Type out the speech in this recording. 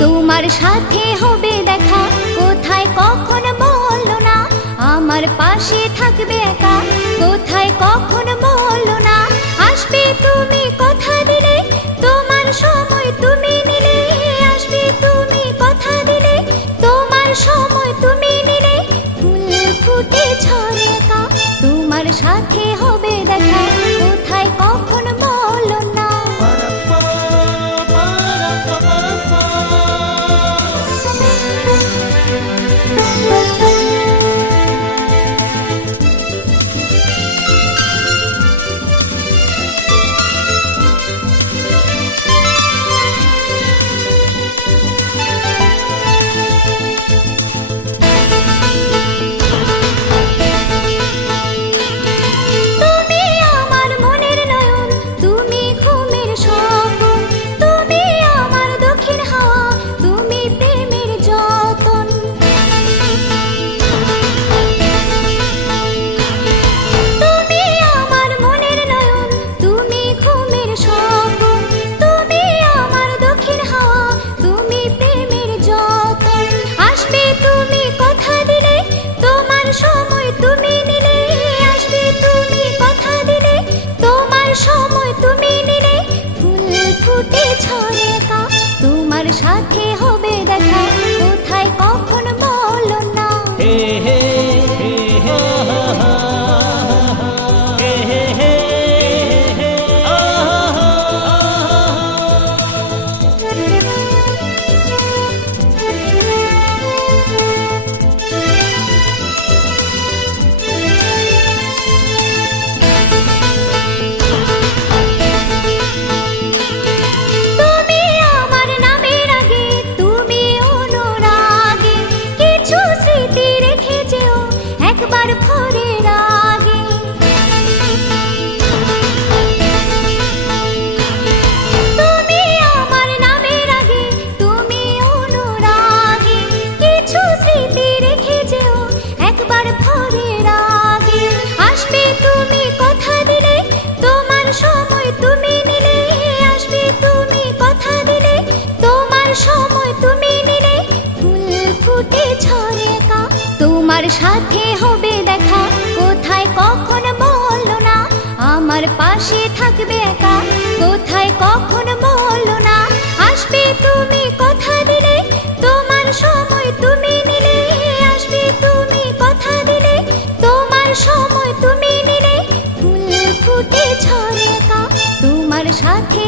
তোমার সাথে হবে দেখা, কোথায় কখন বললো না, আমার পাশে থাকবে একা, কোথায় কখন বললো না, আসবে তুমি কথা দিলে, তোমার সময় তুমি নিলে, আসবে তুমি কথা দিলে, তোমার সময় তুমি নিলে, ফুল ফুটে ঝরে একা, তোমার সাথে হবে দেখা, কোথায় কখন বললো না। তোমার সাথে হবে দেখা, কোথায় কখন বলো না। তোমার সাথে হবে দেখা, কোথায় কখন বললো না, আমার পাশে থাকবে একা, কোথায় কখন বললো না, আসবে তুমি কথা দিলে, তোমার সময় তুমি নিলে, আসবে তুমি কথা দিলে, তোমার সময় তুমি নিলে, ফুল ফুটে ঝরে একা, তোমার সাথে